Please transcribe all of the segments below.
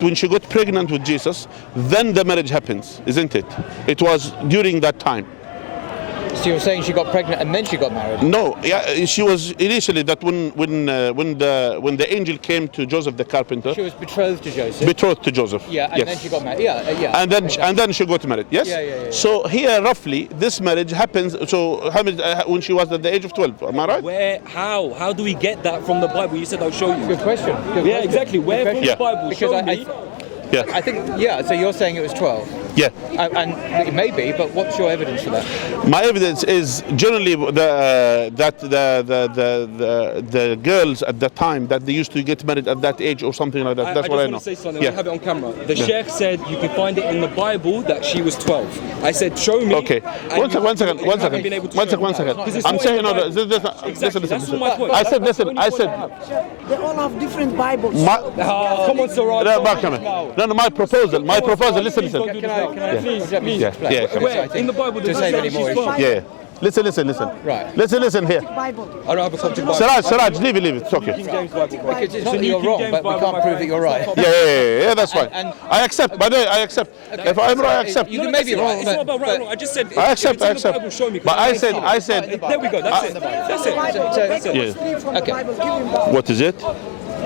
when she got pregnant with Jesus, then the marriage happens, isn't it? It was during that time. So you're saying she got pregnant and then she got married? No, yeah, she was initially that when the angel came to Joseph the carpenter. She was betrothed to Joseph. Betrothed to Joseph. Yeah, and yes. then she got married. Yeah. And then she got married. Yes. Yeah. So here, roughly, this marriage happens. So when she was at the age of 12. Am I right? Where? How do we get that from the Bible? You said I'll show you. Good question. Yeah, exactly. Where from the Bible? Because Show me. Yeah. I think, so you're saying it was 12? Yeah. And it may be, but what's your evidence for that? My evidence is generally the girls at that time that they used to get married at that age or something like that. That's what I know. I just want to say something. We have it on camera. The sheikh said you can find it in the Bible that she was 12. I said, show me. Okay. One second. I'm saying no. Listen. That's my point. I said. They all have different Bibles. Come on, Sarah. No, my proposal. Listen. Can I please explain? Where? In the Bible, to save any more issues. Yeah. Listen. Right. Listen here. Bible. I don't have a Coptic Bible. Siraj, leave it. It's okay. King James Bible. Because it's not that you're wrong, but we can't prove that you're right. Yeah, that's fine. I accept. By the way, I accept. If I'm wrong, I accept. You may be wrong. It's not about right or wrong. I just said. I accept. Bible, show me. But I said. There we go. That's it. Yeah. Okay. What is it?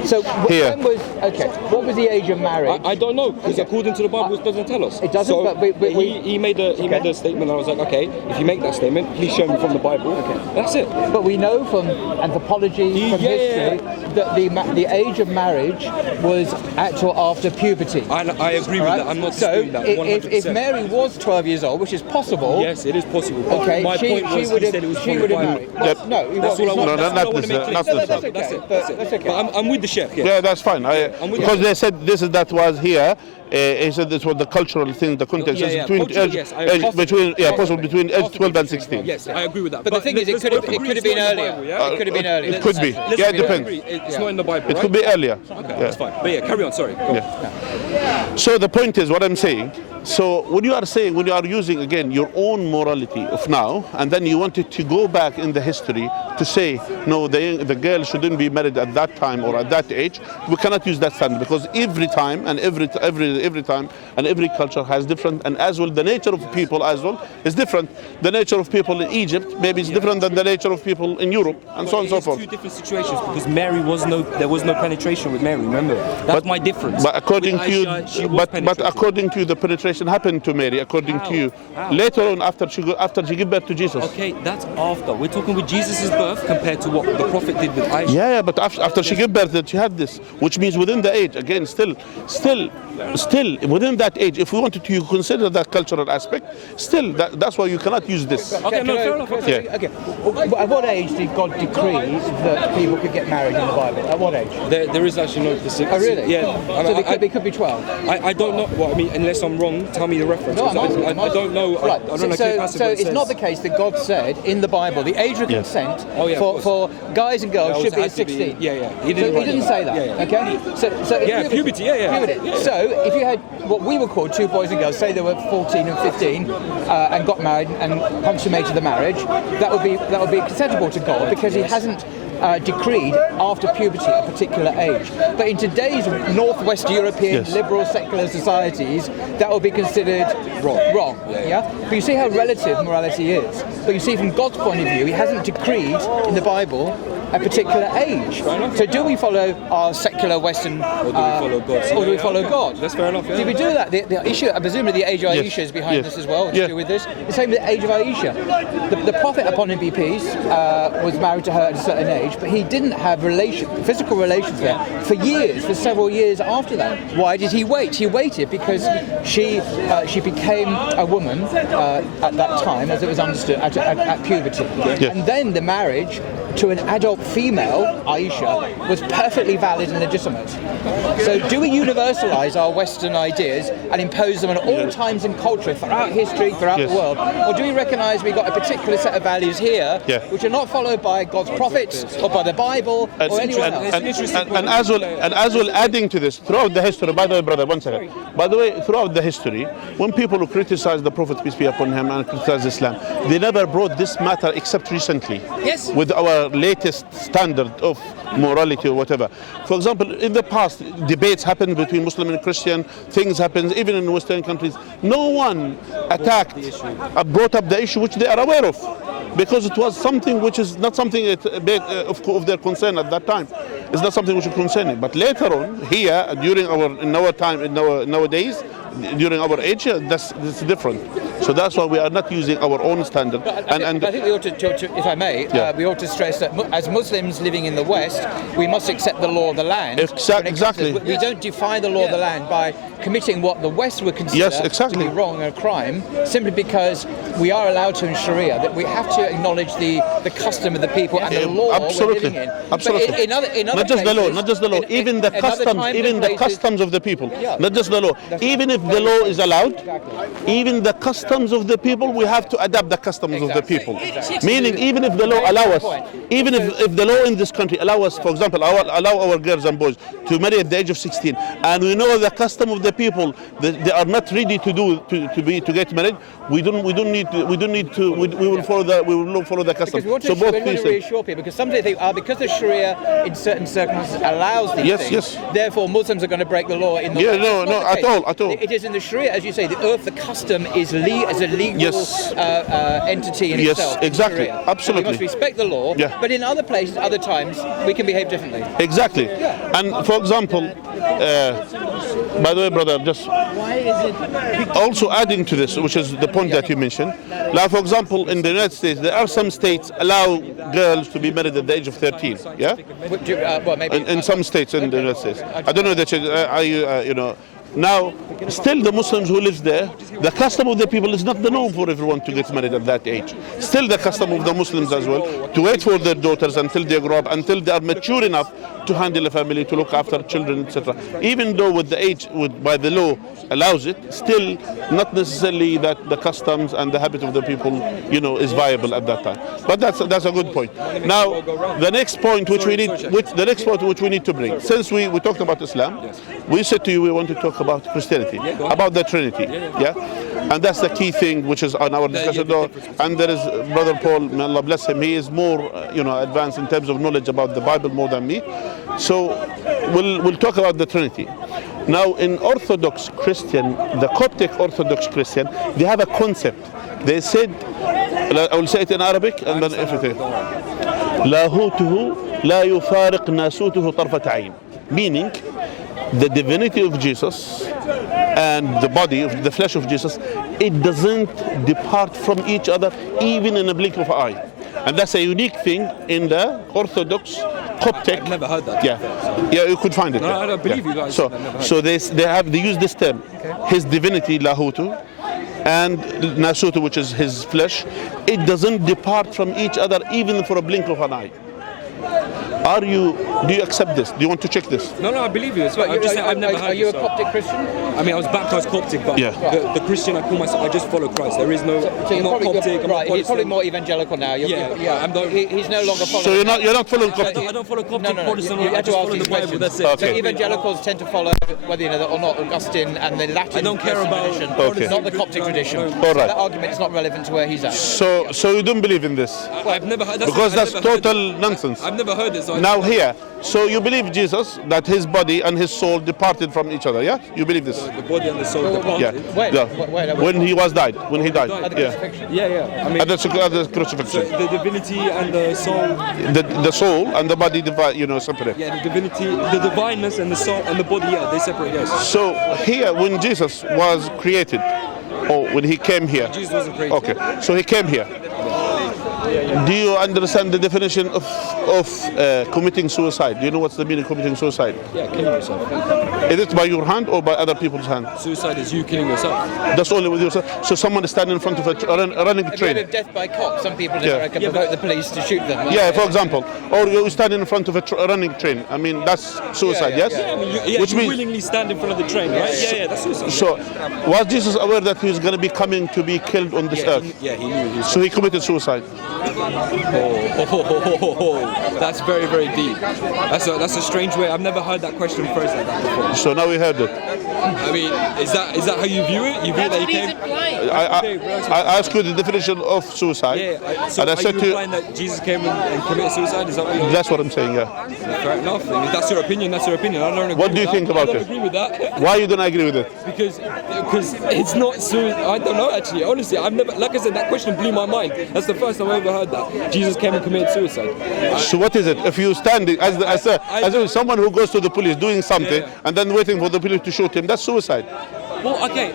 So Here. what was the age of marriage? I don't know, because according to the Bible, it doesn't tell us. It doesn't, so but he made a statement, and I was like, okay, if you make that statement, please show me from the Bible. Okay. That's it. But we know from anthropology, from history, that the age of marriage was at or after puberty. I agree with that. I'm not disputing that. 100%. If Mary was 12 years old, which is possible. Yes, it is possible. Okay, my point was, he said it was from the Bible. Yep. No, That's all I want. No, That's it. That's okay. But I'm with the chef. Yeah, that's fine. Because they said that was here. He said this was the cultural thing, the context is between age 12 and 16. Yes, I agree with that. But the thing is, it could have been earlier. It could have been earlier. It could be. Yeah, it depends. It's not in the Bible. It could be earlier. Okay, that's fine. But carry on. Sorry. So the point is, what I'm saying. So when you are using again your own morality of now, and then you wanted to go back in the history to say no, the girl shouldn't be married at that time or at that age, we cannot use that standard, because every time and every time and every culture has different, and as well the nature of people as well is different. The nature of people in Egypt maybe is different than the nature of people in Europe, and so on and so forth. Two different situations, because there was no penetration with Mary. Remember, that's my difference. But according to you, but according to you, the penetration happened to Mary. According to you, later on after she gave birth to Jesus. Okay, that's after. We're talking with Jesus' birth compared to what the prophet did with Aisha. Yeah, but after she gave birth, she had this, which means within the age. Again, still within that age, if we wanted to consider that cultural aspect, still that's why you cannot use this. Okay, no, fair enough. Okay. At what age did God decree that people could get married in the Bible? At what age? There is actually no specific. Oh, really? Yeah. So they could be 12. I don't know. Well, I mean, unless I'm wrong, tell me the reference. No, I don't know. Right. I don't know. So it's not the case that God said in the Bible the age of consent for guys and girls should be at 16. Yeah. He didn't say that. Okay. So puberty. Puberty. So if you had what we would call two boys and girls, say they were 14 and 15, and got married and consummated the marriage, that would be acceptable to God, because He hasn't decreed after puberty a particular age. But in today's Northwest European liberal secular societies, that would be considered wrong. Yeah. But you see how relative morality is. But you see, from God's point of view, He hasn't decreed in the Bible a particular age. So do we follow our secular Western, or do we follow God? That's fair enough. Yeah. Do we do that? The issue, presumably the age of Aisha is behind this as well, to do with this. The same with the age of Aisha. The Prophet, upon him be peace, was married to her at a certain age, but he didn't have physical relations with her for several years after that. Why did he wait? He waited because she became a woman at that time, as it was understood, at puberty. Yeah. And then the marriage to an adult female, Aisha, was perfectly valid and legitimate. So do we universalize our Western ideas and impose them on all times and culture throughout history, throughout the world? Or do we recognize we've got a particular set of values here which are not followed by God's prophets or by the Bible or anyone else? And as well adding to this, throughout the history, by the way, brother, one second. By the way, throughout the history, when people who criticize the Prophet, peace be upon him, and criticize Islam, they never brought this matter except recently. Yes. With our the latest standard of morality or whatever. For example, in the past, debates happened between Muslim and Christian, things happen even in Western countries. No one attacked, brought up the issue which they are aware of, because it was something which is not something of their concern at that time. It's not something which is concerning. But later on, here, nowadays, during our age, that's different. So that's why we are not using our own standard. But I think we ought to, if I may, we ought to stress that as Muslims living in the West, we must accept the law of the land. Exactly. We don't defy the law of the land by committing what the West would consider to be wrong and a crime, simply because we are allowed to in Sharia, that we have to acknowledge the custom of the people and the law we're living in. Absolutely. But in other not just places, the law, not just the law, even the customs of the people. Not just the law. Even if the law is allowed, even the customs of the people, we have to adapt the customs of the people. Meaning, even if the law allows us, even if the law in this country allow us, for example, allow our girls and boys to marry at the age of 16, and we know the custom of the people, they are not ready to get married, we will follow the custom. Because we want to reassure people, because some people think, because the Sharia in certain circumstances allows these things, therefore Muslims are going to break the law in the no, at all. It is in the Sharia, as you say, the custom is as a legal entity in itself. Yes, exactly, absolutely. So we must respect the law, but in other places, other times, we can behave differently. Exactly. And for example, by the way, brother, just also adding to this, which is the point that you mentioned, like for example, in the United States, there are some states allow girls to be married at the age of 13, in some states in the United States. I don't know that now, still the Muslims who live there, the custom of the people is not the norm for everyone to get married at that age. Still the custom of the Muslims as well, to wait for their daughters until they grow up, until they are mature enough to handle a family, to look after children, etc. Even though with the age, by the law allows it, still not necessarily that the customs and the habit of the people, is viable at that time. But that's a good point. Now, the next point which we need to bring, since we talked about Islam, we said to you we want to talk about Christianity, about the Trinity, and that's the key thing which is on our discussion though. And there is Brother Paul, may Allah bless him, he is more advanced in terms of knowledge about the Bible more than me, so we'll talk about the Trinity. Now in Orthodox Christian, the Coptic Orthodox Christian, they have a concept. They said, I will say it in Arabic and then everything, لاهوته لا يفارق ناسوته طرفة عين, meaning the divinity of Jesus and the body of the flesh of Jesus, it doesn't depart from each other even in a blink of an eye. And that's a unique thing in the Orthodox Coptic. I've never heard that. Yeah, you could find it. No, I don't believe you guys. So they use this term, his divinity lahutu and nasutu, which is his flesh, it doesn't depart from each other even for a blink of an eye. Do you accept this? Do you want to check this? No, I believe you. I'm just saying I've never heard. Are you a Coptic Christian? I mean, I was baptized Coptic, but the Christian I call myself, I just follow Christ. There is no, I'm not Coptic, I'm not He's probably more evangelical now. He's no longer following. So you're not following Coptic? I don't follow Coptic, Protestant, I just follow the Bible, that's it. So evangelicals tend to follow, whether you know that or not, Augustine and the Latin I don't care about tradition, not the Coptic tradition. All right. That argument is not relevant to where he's at. So you don't believe in this? I've never heard. Because that's total nonsense. I've never heard this. Now here, so you believe Jesus, that his body and his soul departed from each other, yeah? You believe this? The body and the soul departed? When he died. At the crucifixion? Yeah. I mean, at the crucifixion. So the divinity and the soul. The soul and the body separate. Yeah, the divinity, the divineness and the soul and the body, they separate, yes. So here, when Jesus was created, or when he came here. Jesus wasn't created. Okay, so he came here. Do you understand the definition of committing suicide? Do you know what's the meaning of committing suicide? Yeah, killing yourself. Is it by your hand or by other people's hand? Suicide is you killing yourself. That's only with yourself. So someone is standing in front of a running train. Have you heard of death by cop? Some people provoke the police to shoot them. Yeah, for example. Or you stand in front of a running train. I mean, that's suicide, yes? Yeah, I mean, Which you means willingly stand in front of the train, right? Yeah, that's suicide. So, was Jesus aware that he was going to be coming to be killed on this earth? He knew. So he committed suicide. That's very, very deep. That's a strange way. I've never heard that question phrased like that before. So now we heard it. I mean, is that how you view it? You view that he came? I asked you the definition of suicide. Yeah, so and I are said you implying that Jesus came and committed suicide? Is that what you're... That's what I'm saying, yeah. Fair enough. I mean, that's your opinion, that's your opinion. I don't agree What do you with think that. about I don't it? agree with that. Why you don't agree with it? Because it's not suicide. I don't know, actually. Honestly, I've never, like I said, that question blew my mind. That's the first time I ever heard that. Jesus came and committed suicide. So what is it? If you stand as someone who goes to the police doing something and then waiting for the police to shoot him, that's suicide. Well, okay,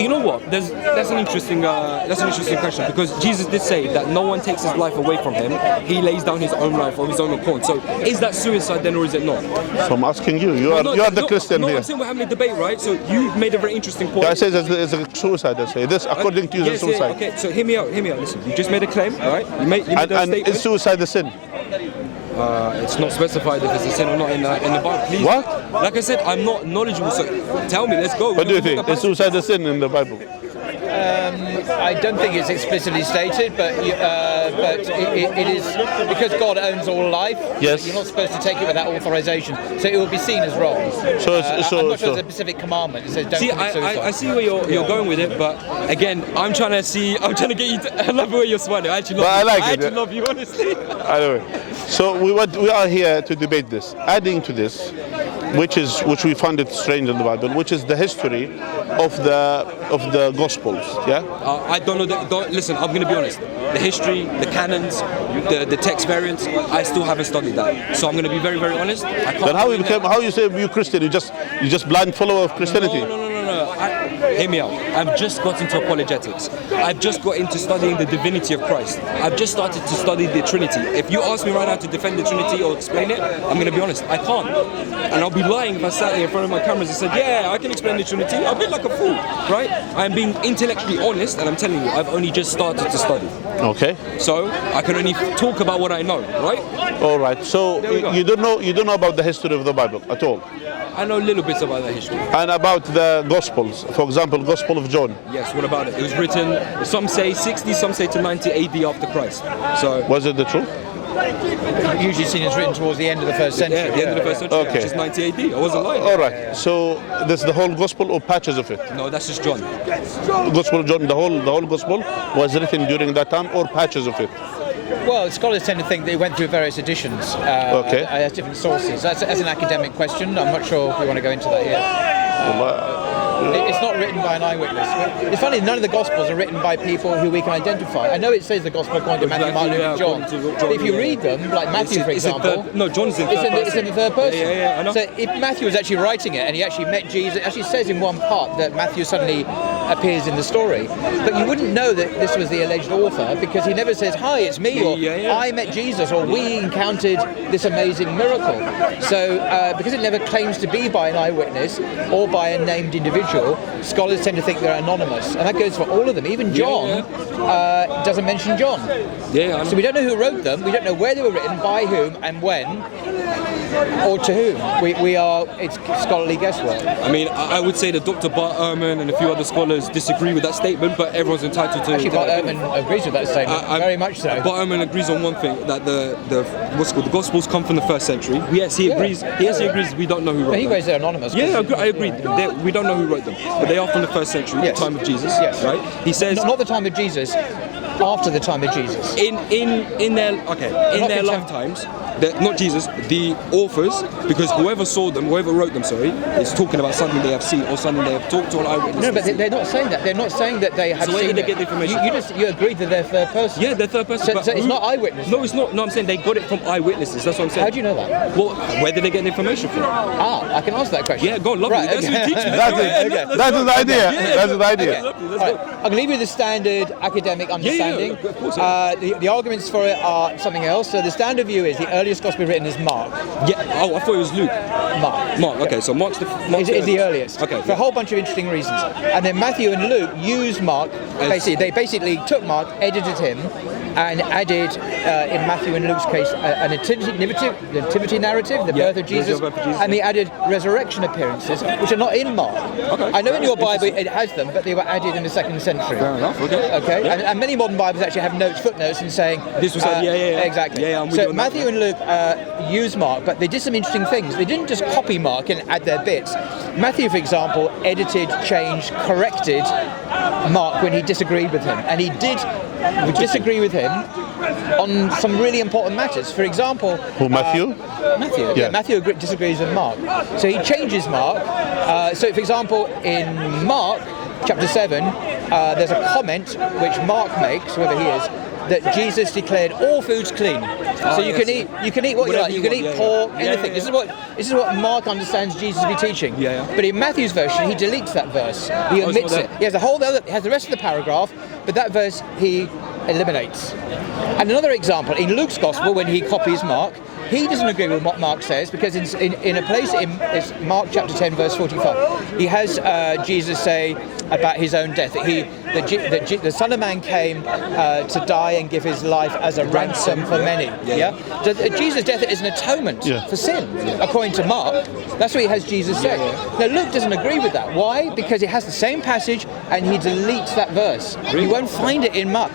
you know what? That's an interesting question, because Jesus did say that no one takes his life away from him. He lays down his own life of his own accord. So, is that suicide then, or is it not? So I'm asking you. You are the Christian here. I'm saying we're having a debate, right? So you made a very interesting point. I say it's a suicide. I say this according to you is a suicide. Okay, so hear me out. Listen, you just made a claim, right? You made a statement. Is suicide a sin? It's not specified if it's a sin or not in the Bible. Please. What? Like I said, I'm not knowledgeable, so tell me, let's go. What do you think? Is suicide a sin in the Bible? I don't think it's explicitly stated, but it is, because God owns all life. Yes. You're not supposed to take it without authorization, so it will be seen as wrong. I'm not sure there's a specific commandment that says don't commit suicide. I see where you're going with it, but again, I'm trying to get you to. I love the way you're smiling. I actually love you. I actually love you, honestly. Anyway, so we are here to debate this. Adding to this, which we find it strange in the Bible, which is the history of the Gospels. Yeah. I don't know. Listen, I'm going to be honest. The history, the canons, the text variants, I still haven't studied that. So I'm going to be very, very honest. I can't. Then how you say you're Christian? You just blind follower of Christianity? No. Hear me out. I've just got into apologetics. I've just got into studying the divinity of Christ. I've just started to study the Trinity. If you ask me right now to defend the Trinity or explain it, I'm going to be honest, I can't. And I'll be lying if I sat here in front of my cameras and said, yeah, I can explain the Trinity. I'll be like a fool, right? I'm being intellectually honest, and I'm telling you, I've only just started to study. Okay. So I can only talk about what I know, right? All right. So you don't know about the history of the Bible at all? I know little bits about that history. And about the Gospels, for example, Gospel of John. Yes, what about it? It was written, some say 60, some say to 90 AD after Christ. So was it the truth? Usually seen as written towards the end of the first century. Yeah, the end of the first century, okay. Which is 90 AD. I wasn't lying. All right. So this is the whole Gospel or patches of it? No, that's just John. Gospel of John, the whole Gospel was written during that time, or patches of it? Well, scholars tend to think they went through various editions as different sources. That's an academic question. I'm not sure if we want to go into that here. It's not written by an eyewitness. It's funny, none of the Gospels are written by people who we can identify. I know it says the Gospel according to Matthew, Mark, Luke, and John. But if you read them, like Matthew, for example... John's in third person. It's in the third person. Yeah, I know. So if Matthew was actually writing it and he actually met Jesus, it actually says in one part that Matthew suddenly appears in the story. But you wouldn't know that this was the alleged author because he never says, hi, it's me, or I met Jesus, or we encountered this amazing miracle. So because it never claims to be by an eyewitness or by a named individual, scholars tend to think they're anonymous, and that goes for all of them. Even John doesn't mention John. So we don't know who wrote them, we don't know where they were written, by whom and when, or to whom. It's scholarly guesswork. I mean, I would say that Dr. Bart Ehrman and a few other scholars disagree with that statement, but everyone's entitled to... Actually, Bart Ehrman agrees with that statement, very much so. Bart Ehrman agrees on one thing, that the Gospels come from the first century. Yes, he agrees. Yes, he agrees. We don't know who wrote them. He goes they're anonymous. Yeah, I agree. We don't know who wrote them, but they are from the first century, the time of Jesus. Yes. Right? He says not the time of Jesus, after the time of Jesus. In their lifetimes. Not Jesus, the authors, because whoever saw them, whoever wrote them, is talking about something they have seen or something they have talked to an eyewitness. No, but they're not saying that. They're not saying that they have seen it. So where did they get the information? You agreed that they're third person. Yeah, they're third person. So it's not eyewitness. No, it's not. No, I'm saying they got it from eyewitnesses. That's what I'm saying. How do you know that? Well, where did they get the information from? I can answer that question. Yeah, go on, lovely. Right, That's what you teach me. That's the idea. That's the idea. Right. I can leave you the standard academic understanding. Yeah, of course. The arguments for it are something else. So the standard view is the earliest gospel written is Mark. Yeah. Oh, I thought it was Luke. Mark. Okay, so Mark's the earliest. Okay. For a whole bunch of interesting reasons. And then Matthew and Luke used Mark. They basically took Mark, edited him, and added, in Matthew and Luke's case, a nativity narrative, the birth of Jesus, and they added resurrection appearances, which are not in Mark. Okay. I know in your Bible it has them, but they were added in the 2nd century. Fair enough. Okay. And many modern Bibles actually have footnotes, and saying this was exactly. Yeah, I'm with so you on Matthew that. and Luke use Mark, but they did some interesting things. They didn't just copy Mark and add their bits. Matthew, for example, edited, changed, corrected Mark when he disagreed with him, and he did disagree with him on some really important matters. For example, who, Matthew? Matthew, yeah, Matthew disagrees with Mark, so he changes Mark. So, for example, in Mark chapter 7, there's a comment which Mark makes, whoever he is, that Jesus declared all foods clean. So you can eat what you like. You can eat pork, anything. This is what Mark understands Jesus to be teaching. But in Matthew's version, he deletes that verse. He omits it. He has he has the rest of the paragraph, but that verse he eliminates. And another example, in Luke's Gospel, when he copies Mark, he doesn't agree with what Mark says, because in a place in Mark chapter 10 verse 45, he has Jesus say about his own death that the Son of Man came to die and give his life as a ransom for many. Jesus' death is an atonement for sin, according to Mark. That's what he has Jesus say. Now Luke doesn't agree with that. Why? Because it has the same passage and he deletes that verse. You won't find it in Mark,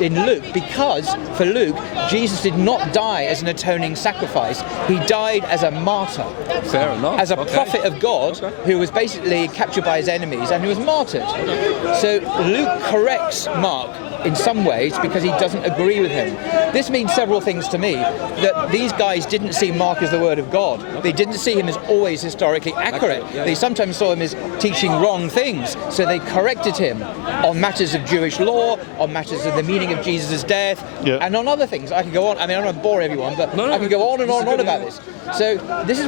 in Luke, because for Luke, Jesus did not die as an atoning sacrifice. He died as a martyr. Fair enough. As a prophet of God who was basically captured by his enemies and who was martyred. So Luke corrects Mark in some ways because he doesn't agree with him. This means several things to me. That these guys didn't see Mark as the word of God. They didn't see him as always historically accurate. They sometimes saw him as teaching wrong things. So they corrected him on matters of Jewish law, on matters of the meaning of Jesus' death, and on other things. I could go on. I mean, I don't want to bore everyone, but I can go on and on about this. So this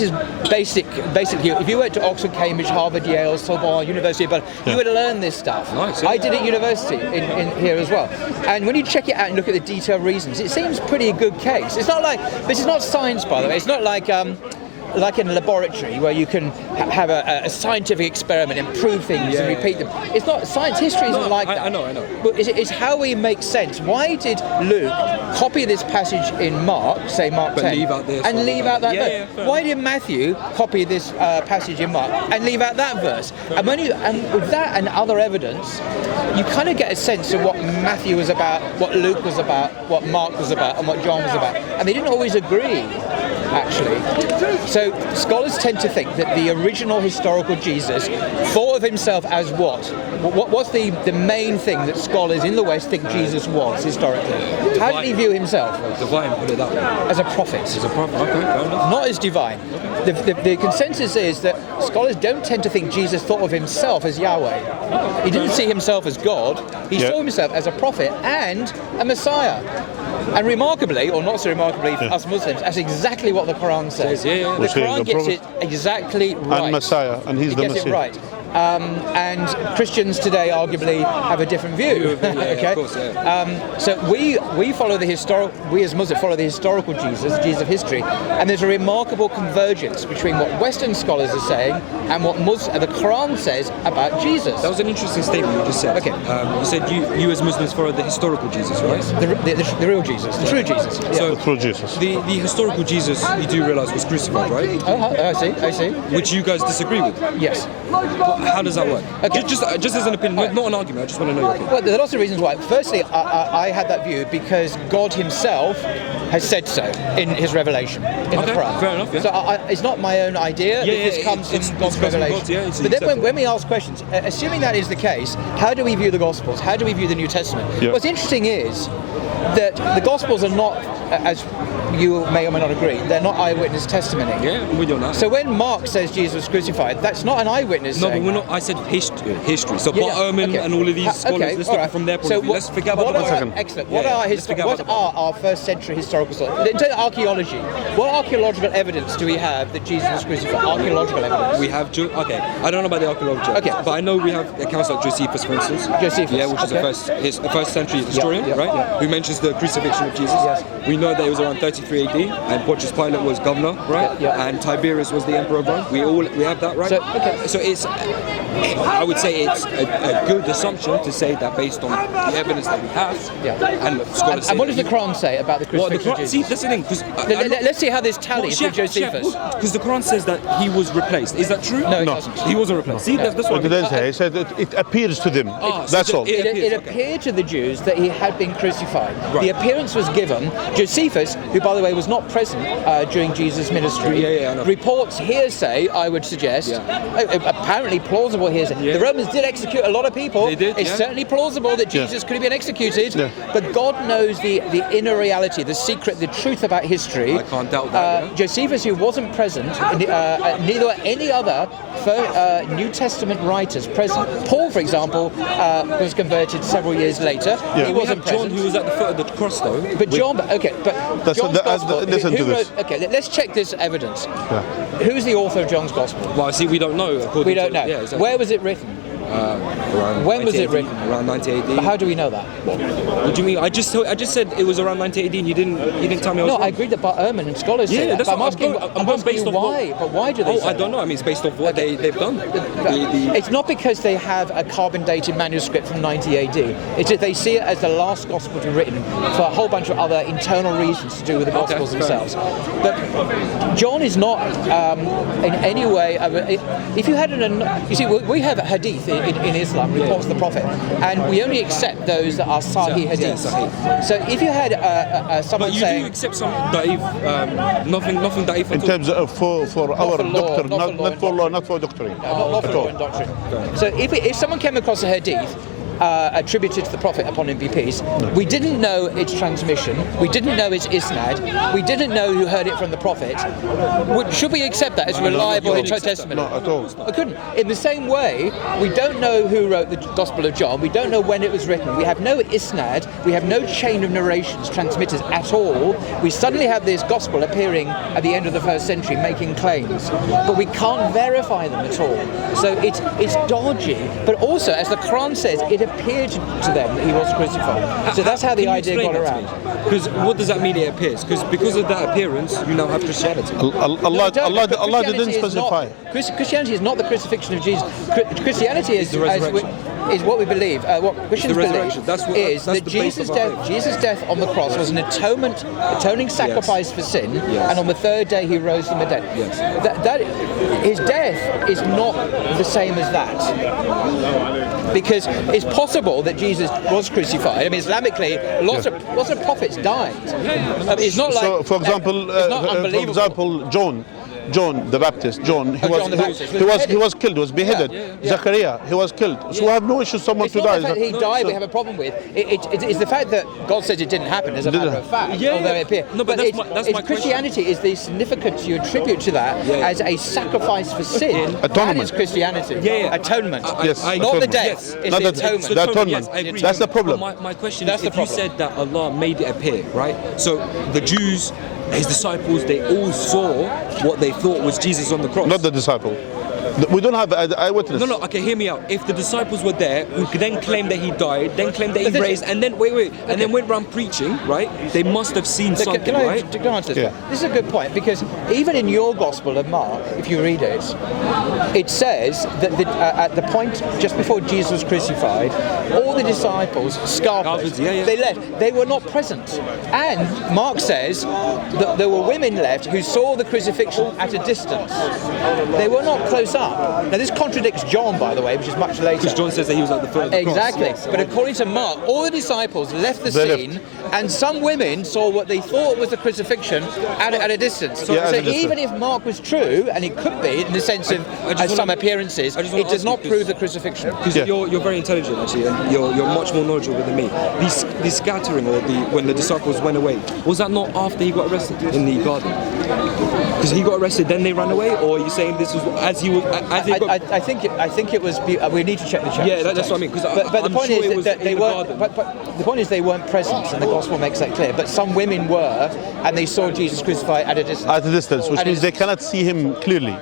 is basically, if you went to Oxford, Cambridge, Harvard, Yale, Sorbonne, University, but you would learn this stuff. I did it at university in here as well. And when you check it out and look at the detailed reasons, it seems pretty a good case. It's not like, this is not science, by the way. It's not like in a laboratory where you can have a scientific experiment and prove things and repeat them. It's not, science history isn't like that. I know. But it's how we make sense. Why did Luke copy this passage in Mark, say Mark 10, leave out this and leave out that verse? Why did Matthew copy this passage in Mark and leave out that verse? And with that and other evidence, you kind of get a sense of what Matthew was about, what Luke was about, what Mark was about, and what John was about. And they didn't always agree, actually. So scholars tend to think that the original historical Jesus thought of himself as what? What's the main thing that scholars in the West think Jesus was historically? How did he view himself? Divine, put it that way. As a prophet. As a prophet, okay, fair enough. Not as divine. The consensus is that scholars don't tend to think Jesus thought of himself as Yahweh. He didn't see himself as God. He saw himself as a prophet and a Messiah. And remarkably, or not so remarkably for us Muslims, that's exactly what the Quran says. The Quran gets it exactly right. And Messiah, and he's the Messiah. It gets it right. And Christians today arguably have a different view. Okay. Of course, So we follow we as Muslims follow the historical Jesus, the Jesus of history, and there's a remarkable convergence between what Western scholars are saying and what the Quran says about Jesus. That was an interesting statement you just said. Okay. You said you as Muslims follow the historical Jesus, right? The real Jesus, the true Jesus. So the true Jesus. The historical Jesus, you do realise, was crucified, right? I see. Which you guys disagree with? Yes. How does that work? Okay. Just as an opinion, not an argument. I just want to know your opinion. Well, there are lots of reasons why. Firstly, I had that view because God Himself has said so in His revelation in the Quran. Fair enough. Yeah. So it's not my own idea. This comes from God's revelation. But then when we ask questions, assuming that is the case, how do we view the Gospels? How do we view the New Testament? What's interesting is that the Gospels are not, as you may or may not agree, they're not eyewitness testimony. Yeah, I'm with you on that. So when Mark says Jesus was crucified, that's not an eyewitness saying. No, but we're not. I said history. So Bart Ehrman and all of these scholars, let's look at from their point of view. Let's forget about that. Excellent. What are our first century historical sources? In terms of archaeology, what archaeological evidence do we have that Jesus was crucified? Archaeological evidence. We have, I don't know about the archaeology, but I know we have accounts like Josephus, for instance. Josephus. Which is a first century historian, right? Who mentions the crucifixion of Jesus. We know that it was around 33 AD, and Pontius Pilate was governor, right? And Tiberius was the emperor of Rome. We have that, right? So it's, I would say it's a good assumption to say that based on the evidence that we have, and scholars say. And what does the Quran say about the crucifixion of Jesus? See, that's the thing. Let's see how this tallies with Josephus. Because the Quran says that he was replaced. Is that true? No, it doesn't. He wasn't replaced. See, that's what it does say. It said it appears to them. That's all. It appeared to the Jews that he had been crucified. The appearance was given. Josephus, who by by the way, was not present during Jesus' ministry. I know. Reports, hearsay, I would suggest, apparently plausible hearsay. The Romans did execute a lot of people. They did, It's certainly plausible that Jesus could have been executed, but God knows the inner reality, the secret, the truth about history. I can't doubt that. Josephus, who wasn't present, neither were any other New Testament writers present. Paul, for example, was converted several years later. He wasn't John, present. who was at the foot of the cross, though. But John, John's Gospel. listen to this. Okay, let's check this evidence. Who's the author of John's Gospel? Well, see, we don't know. We don't know. Yeah, exactly. Where was it written? Around When was it 90 AD, written? Around 90 AD. But how do we know that? What do you mean? I just said it was around 90 AD, and you didn't tell me. No, I agree that Ehrman and scholars say that. That's But what I'm asking based you off why. But why do they say I don't know. I mean, it's based off what they've done. It's not because they have a carbon-dated manuscript from 90 AD. It's that they see it as the last gospel to be written for a whole bunch of other internal reasons to do with the gospels themselves. But John is not in any way. If you had you see, we have a hadith in Islam, reports of the Prophet, and we only accept those that are Sahih hadiths. Sahih. So if you had someone But you saying, do accept some da'if, nothing da'if In at all. terms of for our for law, doctrine, not for law not for law, not for doctrine. not for law and doctrine. So if someone came across a hadith attributed to the Prophet upon him be peace, we didn't know its transmission, we didn't know its isnad, we didn't know who heard it from the Prophet. Should we accept that as reliable in testimony? Not at all. I couldn't. In the same way, we don't know who wrote the Gospel of John, we don't know when it was written, we have no isnad, we have no chain of narrations, transmitters at all. We suddenly have this Gospel appearing at the end of the 1st century making claims, but we can't verify them at all. So it's dodgy, but also, as the Quran says, it appeared to them that he was crucified. So that's how the idea got around. Because what does that mean it appears? Because of that appearance, you now have Christianity. Allah didn't Christianity specify. Christianity is not the crucifixion of Jesus. Christianity is the resurrection. Is what we believe. What Christians The believe resurrection. That's is the that base of our faith. Jesus' death on the cross was an atoning sacrifice for sin, and on the 3rd day he rose from the dead. Yes. That his death is not the same as that. Because it's possible that Jesus was crucified. I mean, Islamically, lots of prophets died. It's not like. So, for example, John the Baptist. He was killed. He was beheaded. Zechariah, he was killed. So we have no issue. Someone to die. It's not the fact that he died we have a problem with. It's the fact that God says it didn't happen, as a matter of fact, although it appeared. No, but that's my Christianity is the significance you attribute to that as a sacrifice for sin. Atonement. That is Christianity. I Atonement. agree. Not the death. It's Not the the- atonement. the atonement. Yes, I agree. That's the problem. But my question That's is, the if you problem. said that Allah made it appear, right? So the Jews, his disciples, they all saw what they thought was Jesus on the cross. Not the disciple. We don't have eyewitness. No, okay, hear me out. If the disciples were there, who then claimed that he died, then claimed that he raised, and then and then went around preaching, right? They must have seen something, Can I right? answer this? Yeah. This is a good point, because even in your Gospel of Mark, if you read it, it says that at the point just before Jesus was crucified, all the disciples scarpered. They left. They were not present. And Mark says that there were women left who saw the crucifixion at a distance. They were not close up. Now this contradicts John, by the way, which is much later. Because John says that he was at the foot of the cross. Exactly. But according to Mark, all the disciples left the scene, and some women saw what they thought was the crucifixion at a distance. So even if Mark was true, and it could be in the sense of some appearances, it does not prove the crucifixion. Because you're very intelligent, actually, and you're much more knowledgeable than me. The scattering, or when the disciples went away, was that not after he got arrested in the garden? Because he got arrested, then they ran away, or are you saying this was as he was? I think it was. We need to check the chapter. Yeah, that's what I mean. Because but the point is that they weren't. But the point is they weren't present, and the Gospel makes that clear. But some women were, and they saw Jesus crucified at a distance. At a distance, which means they cannot see him clearly.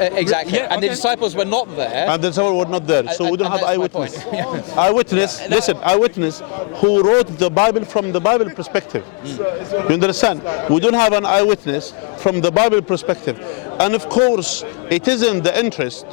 Exactly. Yeah, and the disciples were not there. And the disciples were not there, so we don't have that's my eyewitness. point. Eyewitness who wrote the Bible from the Bible perspective. You understand? We don't have an eyewitness from the Bible perspective. And of course, it is in the interest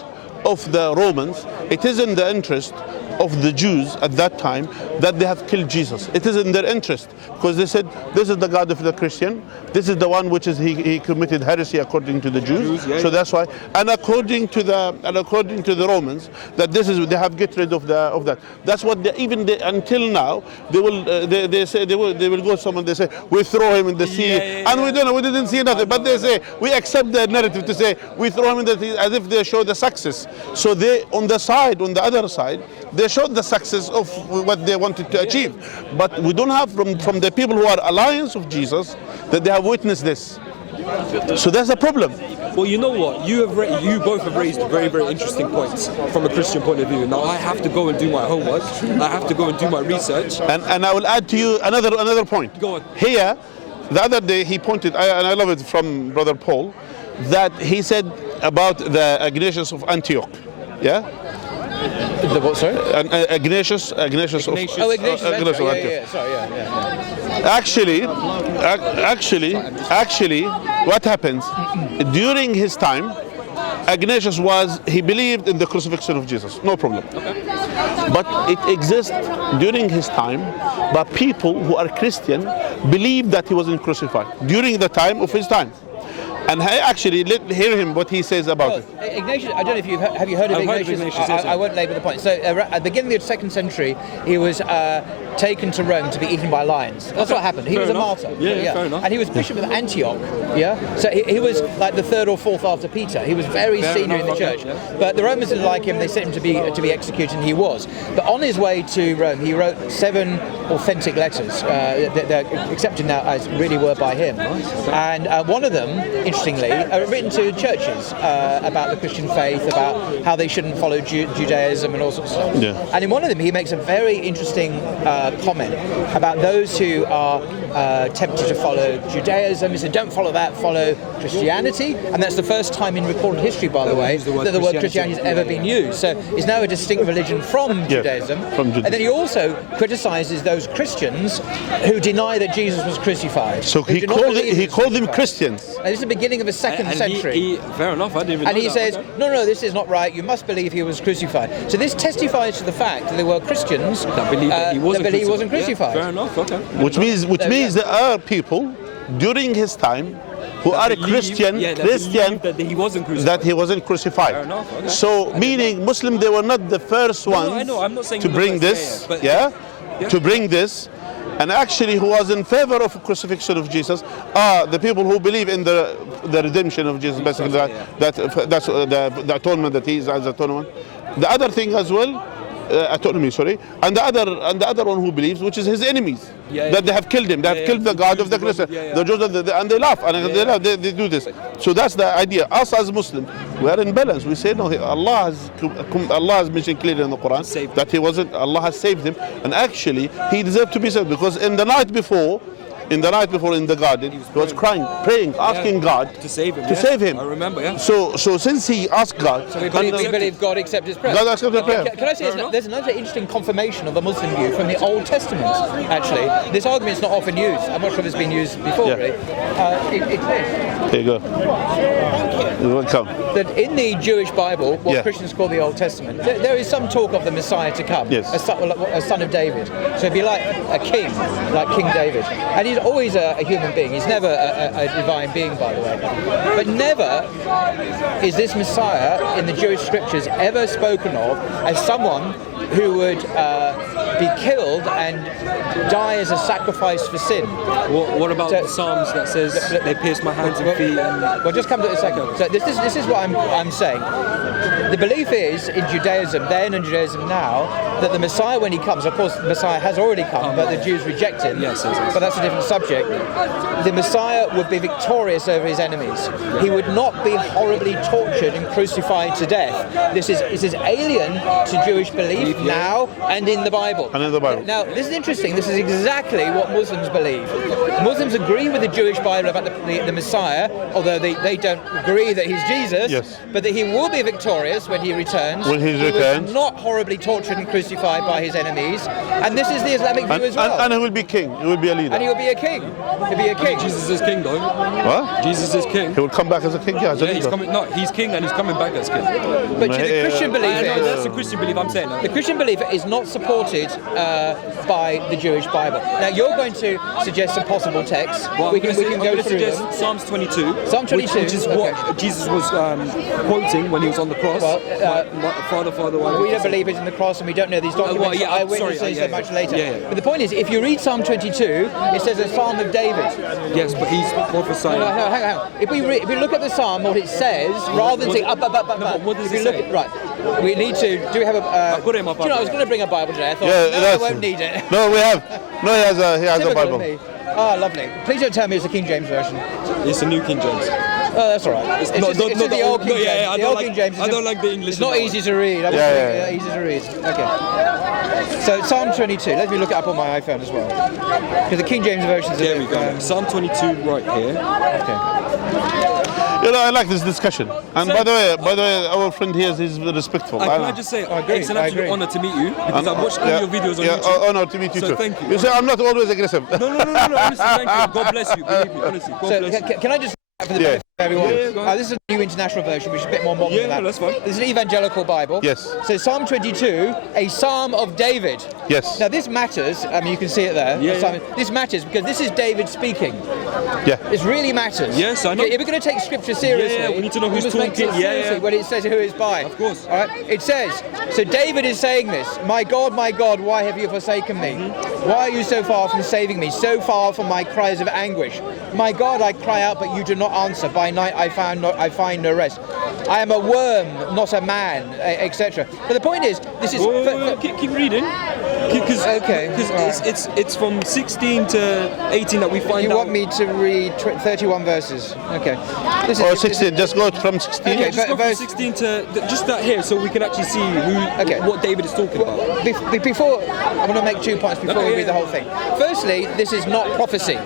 of the Romans, it is in the interest of the Jews at that time that they have killed Jesus. It is in their interest, because they said, this is the God of the Christian, this is the one which is he committed heresy according to the Jews. So that's why, and according to the Romans, that this is, they have get rid of that. That's what until now they will they will go someone, they say we throw him in the sea, and we didn't see nothing, but they say we accept the narrative to say we throw him in the sea, as if they show the success. So they on the other side, they showed the success of what they wanted to achieve, but we don't have from the people who are alliance of Jesus that they have witnessed this. So that's a problem. Well, you know what? You both have raised very, very interesting points from a Christian point of view. Now I have to go and do my homework. I have to go and do my research. And I will add to you another point. Go on. Here, the other day he pointed, and I love it from Brother Paul, that he said about the Ignatius of Antioch. Yeah. The what, sorry? Ignatius of Antioch. Actually, what happens during his time, Ignatius he believed in the crucifixion of Jesus, no problem. Okay. But it exists during his time, but people who are Christian believe that he wasn't crucified during the time of his time. And actually, hear him what he says about it. Ignatius, I don't know if have you heard of Ignatius? I won't labour the point. So at the beginning of the 2nd century, he was taken to Rome to be eaten by lions. That's what happened. He was a martyr. Yeah, fair enough. And he was bishop of Antioch. Yeah. So he was like the 3rd or 4th after Peter. He was very senior in the church. Yeah. But the Romans didn't like him. They sent him to be executed, and he was. But on his way to Rome, he wrote 7 authentic letters. They're accepted now as really were by him. And one of them, interestingly, written to churches about the Christian faith, about how they shouldn't follow Judaism and all sorts of stuff. Yeah. And in one of them, he makes a very interesting comment about those who are tempted to follow Judaism. He said, don't follow that, follow Christianity. And that's the first time in recorded history, by the way, that the word Christianity has ever been used. So it's now a distinct religion from Judaism. And then he also criticizes those Christians who deny that Jesus was crucified. So he called them Christians. And this is the beginning of the 2nd century. Fair enough, I didn't even know. And he says, no, this is not right. You must believe he was crucified. So this testifies to the fact that there were Christians that believe that he wasn't crucified. Yeah, fair enough, okay. Which means there are people during his time who are Christian that he wasn't crucified. That he wasn't crucified. Fair enough, okay. So meaning Muslim, they were not the first ones I know. I'm not saying to bring this, to bring this. And actually, who was in favor of crucifixion of Jesus are the people who believe in the redemption of Jesus, basically that's the atonement that he is as atonement. The other thing as well, autonomy, sorry, and the other one who believes, which is his enemies, that they have killed him, they have killed the God of the Christian, the Jews, and they laugh, and they do this. So that's the idea. Us as Muslims, we are in balance. We say no. Allah has mentioned clearly in the Quran that he wasn't. Allah has saved him, and actually he deserved to be saved, because in the night before in the garden, he was crying, praying, asking God to save him. To save him. I remember, yeah. So since he asked God, so we believe God accepted his prayer. God accepted his prayer. Can I say there's another interesting confirmation of the Muslim view from the Old Testament? Actually, this argument's not often used. I'm not sure if it's been used before. Yeah. Really, it's this. There you go. You're welcome. That in the Jewish Bible, what Christians call the Old Testament, there is some talk of the Messiah to come, a son of David. So it'd be like a king, like King David. And he's always a human being. He's never a divine being, by the way. But never is this Messiah in the Jewish scriptures ever spoken of as someone who would be killed and die as a sacrifice for sin. What about the Psalms that says they pierced my hands and feet? Well, just come to it a second. So this is what I'm saying. The belief is in Judaism then and Judaism now that the Messiah, when he comes, of course the Messiah has already come, but the Jews reject him. Yes. But that's a different subject. The Messiah would be victorious over his enemies. He would not be horribly tortured and crucified to death. This is alien to Jewish belief now and in the Bible. Now, this is interesting. This is exactly what Muslims believe. Muslims agree with the Jewish Bible about the Messiah, although they don't agree that he's Jesus, but that he will be victorious glorious when he returns. When he returns. was not horribly tortured and crucified by his enemies. And this is the Islamic view as well. And he will be king. He will be a leader. And he will be a king. He'll be a king. Jesus is king, though. What? Jesus is king. He will come back as a king. Yeah, as a Yeah, he's leader. coming. No, he's king and he's coming back as king. But the Christian belief I know is... that's the Christian belief. I'm saying. The Christian belief is not supported by the Jewish Bible. Now, you're going to suggest some possible texts. Well, we can go through suggest them. Psalms 22. Psalm 22, which is what Jesus was quoting when he was on the cross. Well, Father, why? We don't believe it's in the cross, and we don't know these documents. well, yeah, I'm sorry, Eyewitnesses so much later. Yeah. But the point is, if you read Psalm 22, it says a Psalm of David. Yes, but he's prophesying. No, hang on. If we look at the Psalm, what it says, rather than saying what does it say? Right, we need to. Do we have a? I put it in my do you know, I was Bible. going to bring a Bible today. I thought, Yeah, no, I won't need it. No, we have. No, he has a Typical of Bible. me. Oh, lovely. Please don't tell me it's the King James version. It's the New King James. Oh, that's all right. It's the old King James. I The don't old like. King James. I don't like the English. It's not easy to read. Yeah. Easy to read. Okay. So Psalm 22. Let me look it up on my iPhone as well. Because the King James version is a There bit, we go. Psalm 22 right here. Okay. You know, I like this discussion. And by the way, our friend here is respectful. Can I just say, agree, it's an I absolute agree. honor to meet you because I've watched all your videos on YouTube. Oh, no, to meet you So too. thank you. You say I'm not always aggressive. No. Honestly, thank you. God bless you. Believe me, honestly. God So bless you. can I just for the Yeah. benefit of everyone? Yeah, go on. This is a new international version, which is a bit more modern Yeah, than that. no, that's fine. This is an evangelical Bible. Yes. So Psalm 22, a Psalm of David. Yes. Now this matters. You can see it there. Yeah, Psalm- This matters because this is David speaking. Yeah. This really matters. Yes, I know. If we're going to take Scripture seriously, Yeah, we need to know who's must take talking. it seriously when it says who it's by. Of course. All right. It says. So David is saying this. My God, why have you forsaken me? Why are you so far from saving me? So far from my cries of anguish. My God, I cry out, but you do not answer. By night I find no rest. I am a worm, not a man, etc. But the point is, this is. Keep reading. Okay. Because it's from 16 to 18 that we find You out. want me to read 31 verses? Okay. This Or 16. Just go from 16. Okay, Just go from verse- 16 to just that here, so we can actually see what David is talking about. Before, I want to make 2 points before Okay, we yeah. read the whole thing. Firstly, this is not prophecy.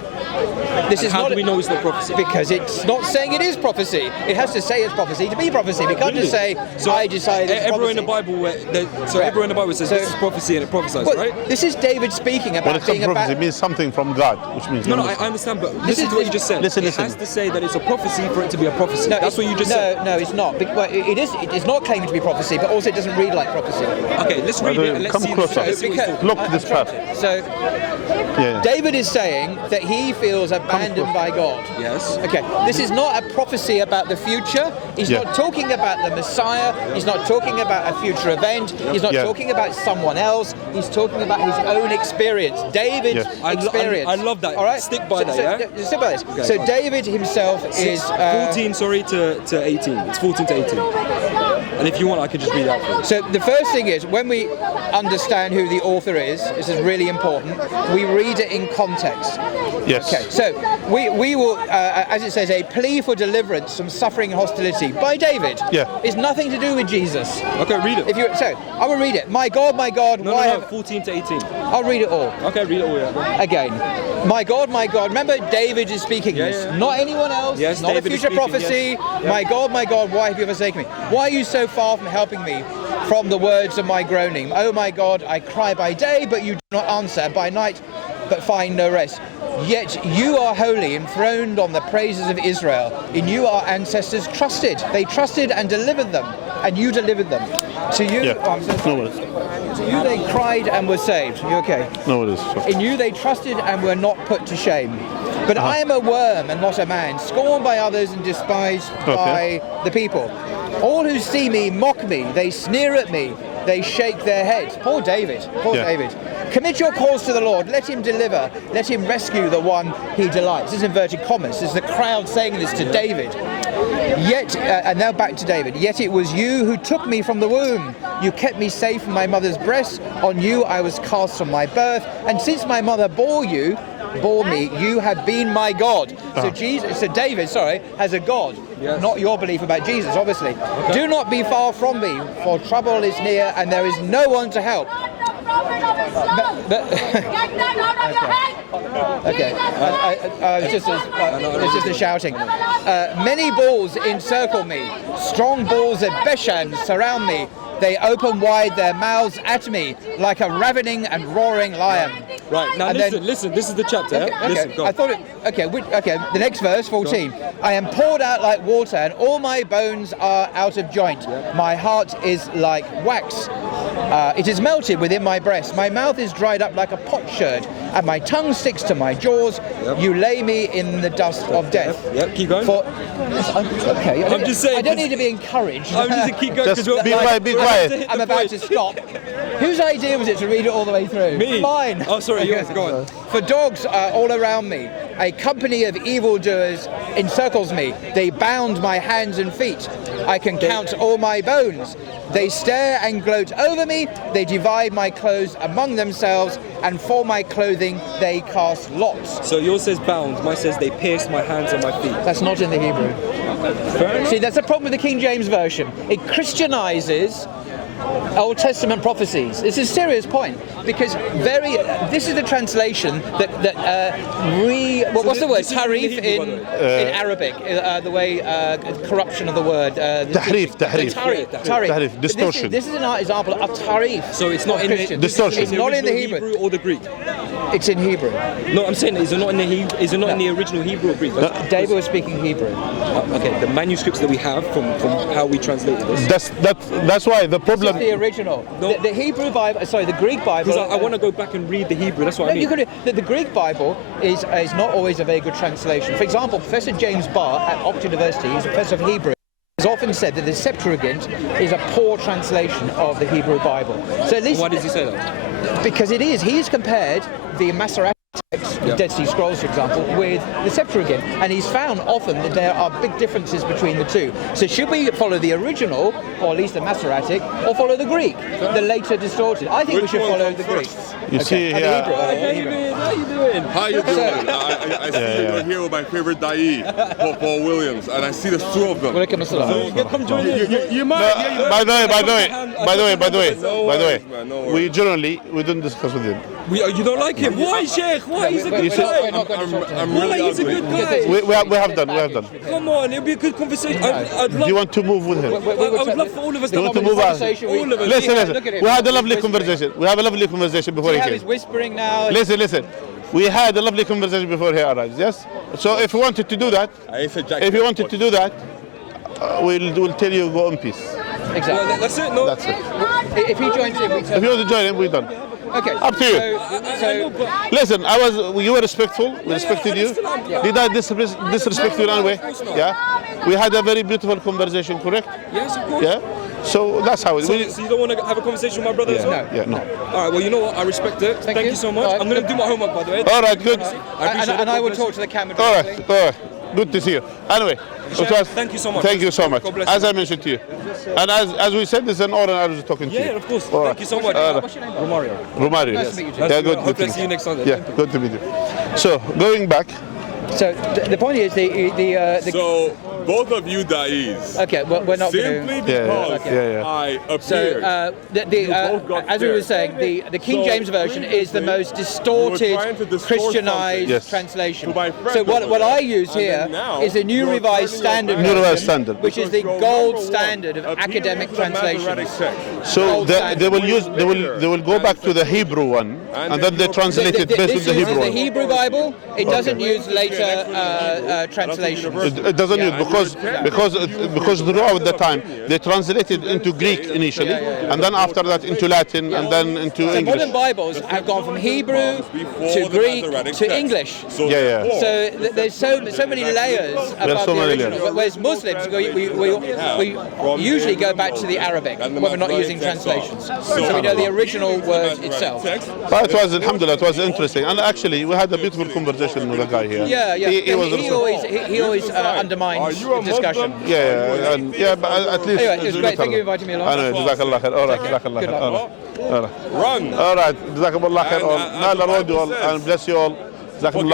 This is How not. do we know it's not prophecy? Because it's not saying it is prophecy. It has to say it's prophecy to be prophecy. We can't just say, I decided it's everywhere in prophecy. the Bible, everywhere in the Bible says this is prophecy and it prophesies, Well, right? this is David speaking When about it comes being to a prophecy, it bad. means something from God, which means No, I understand, but listen to what you just said. Listen. It has to say that it's a prophecy for it to be a prophecy. No, That's what you just said. No, it's not. Well, it is. It is not claiming to be prophecy, but also it doesn't read like prophecy. Okay, let's read it and let's Come see. closer. Let's see what he's talking Look I'm this trying part. to. So Yeah. David is saying that he feels abandoned by God. Yes. Okay, this is not a prophecy about the future. He's Yeah. not talking about the Messiah. He's not talking about a future event. He's not Yeah. talking about someone else. He's talking about his own experience. David's Yeah. experience. I love that. All right, Stick by that, yeah? Stick by this. Okay, so fine. David himself is 14, to 18. It's 14 to 18. And if you want, I could just read that for you. So the first thing is, when we understand who the author is, this is really important, we read it in context. Yes. Okay, so we will, as it says, a plea for deliverance from suffering and hostility by David. Yeah. It's nothing to do with Jesus. Okay, read it. So I will read it. My God, No, why no, have... 14 to 18. I'll read it all. Okay, read it all, yeah. Again, my God, remember David is speaking Yeah, this, yeah. not anyone else, Yes, not David a is future speaking, prophecy. yes. My God, why have you forsaken me? Why are you so far from helping me from the words of my groaning? Oh my God, I cry by day, but you do not answer, by night, but find no rest. Yet you are holy, enthroned on the praises of Israel. In you our ancestors trusted. They trusted and delivered them, and you delivered them. To you, Yeah. oh, I'm so sorry. No worries. To you they cried and were saved. You okay? No worries. In you they trusted and were not put to shame. But I am a worm and not a man, scorned by others and despised by the people. All who see me mock me, they sneer at me, they shake their heads. Poor David, David. Commit your cause to the Lord, let him deliver, let him rescue the one he delights. This is inverted commas, this is the crowd saying this to David. Yet, and now back to David, yet it was you who took me from the womb. You kept me safe from my mother's breast. On you I was cast from my birth. And since my mother bore me, you have been my God. So David, has a God. Yes. Not your belief about Jesus, obviously. Okay. Do not be far from me, for trouble is near and there is no one to help. prophet of Islam. Get that out of your head. Okay, it's just a shouting. Many bulls encircle me. Strong bulls at Beshan surround me. They open wide their mouths at me like a ravening and roaring lion. Right, now And listen, this is the chapter. Okay, Yeah? Listen, go. I thought it. Okay, the next verse, 14. I am poured out like water, and all my bones are out of joint. My heart is like wax. It is melted within my breast. My mouth is dried up like a potsherd, and my tongue sticks to my jaws. Yep. You lay me in the dust of death. Yep, keep going. Okay, I'm just saying, I don't need to be encouraged. I'm just keep going. Just 'cause be we're- quiet, be quiet. I'm about to stop. Whose idea was it to read it all the way through? Me. Mine. Oh, sorry, yours. Go on. For dogs are all around me. A company of evildoers encircles me. They bound my hands and feet. I can count all my bones. They stare and gloat over me. They divide my clothes among themselves, and for my clothing they cast lots. So yours says bound, mine says they pierced my hands and my feet. That's not in the Hebrew. Fair enough. See, that's the problem with the King James Version. It Christianizes Old Testament prophecies. It's a serious point because this is the translation what's the word? this is in the Tarif Hebrew, in by the Arabic. The way corruption of the word. Tahrif. Tarif. Distortion. This is an example of tarif. So it's not in Christian. the Distortion. It's not in the Hebrew. or the Greek. It's in Hebrew. No, I'm saying is it not in the is it not in the original Hebrew or Greek? David was speaking Hebrew. Okay, the manuscripts that we have from how we translated this. That's why the problem. This is the original. No. The Hebrew Bible. Sorry, the Greek Bible. Because I want to go back and read the Hebrew. That's what I mean. You could. The Greek Bible is not always a very good translation. For example, Professor James Barr at Oxford University, who's a professor of Hebrew, has often said that the Septuagint is a poor translation of the Hebrew Bible. So at least Why does he say that? because it is. He's compared the Masoretic text, the Dead Sea Scrolls, for example, with the Septuagint, and he's found often that there are big differences between the two. So should we follow the original, or at least the Masoretic, or follow the Greek, the later distorted? I think we should follow the Greek. You see And here. the Hebrew. How you doing? How you doing? I see you're here with my favorite Da'i, Paul Williams, and I see there's two of them. Welcome, Assalam. Come join in. You might. Yeah, you By the way, No worries, man, no worries. we don't discuss with him. You don't like him? Why, Sheikh? Why? He's a good We're guy. not going to talk to him. I'm Why? really He's a ugly. good guy. We have done. Come on, it'll be a good conversation. I'd Do love. you want to move with him? I would love for all of us You to want come to on move this on? conversation. All of us. Listen. Look at him. We had a lovely Whispering. conversation. We have a lovely conversation before he How came. he's whispering now. Listen. We had a lovely conversation before he arrived. Yes. So if you wanted to do that, we'll tell you go in peace. Exactly. Well, that's it. No. That's it. If he joins in, we If you want to join him, we're done. Okay. Up to you. So Listen, you were respectful. We respected you. Did I disrespect you in any way? Yeah. We had a very beautiful conversation, correct? Yes, of course. Yeah. So that's how it. So you don't want to have a conversation with my brother as well? No. All right. Well, you know what? I respect it. Thank you so much. All right. I'm going to do my homework, by the way. All right. Good. and I will talk to the camera All directly. right. Good to see you. Anyway, Thank you so much. Thank you so much. God bless As you. I mentioned to you, and as we said, this is an honor I was talking to you. Yeah, of course. All Thank you so much. What's your name? Romario. Romario. Nice to meet you, Jim. Yeah, good. Hopefully to see you next Sunday. Yeah, good to meet you. So going back. So the point is the So both of you Da'is, okay. Well, we're not simply going to. because Yeah. I So appeared. both got as we were scared. saying, the King So James version is the most distorted, trying to distort Christianized something. Yes. translation. To my friend So over what there. I use And here then now is a New you're Revised turning Standard your New version, Revised Standard. which is the Because gold number one standard of appears academic to the Masoretic translations. text. So Gold standard. they will go back to the Hebrew one, and then they translate it based on This the uses Hebrew the one. Hebrew Bible. It doesn't use later translations. It doesn't use because throughout the time they translated into Greek initially, and then after that into Latin, and then into So English. modern Bibles have gone from Hebrew to Greek to English. Yeah. So there's so many layers above so the many original. layers. Whereas Muslims, we usually go back to the Arabic when we're not using translations. So we know the original word itself. But it was, alhamdulillah, it was interesting, and actually we had a beautiful conversation with the guy here. Yeah. He was He always undermines the discussion. But at least. Anyway, it was great. Thank you for inviting me along. Anyway, Jazakallah khair. All right, Jazakallah Good khair. luck. All right. Run. All right, Jazakallah khair. All. May Allah reward you all and bless you all. Jazakallah.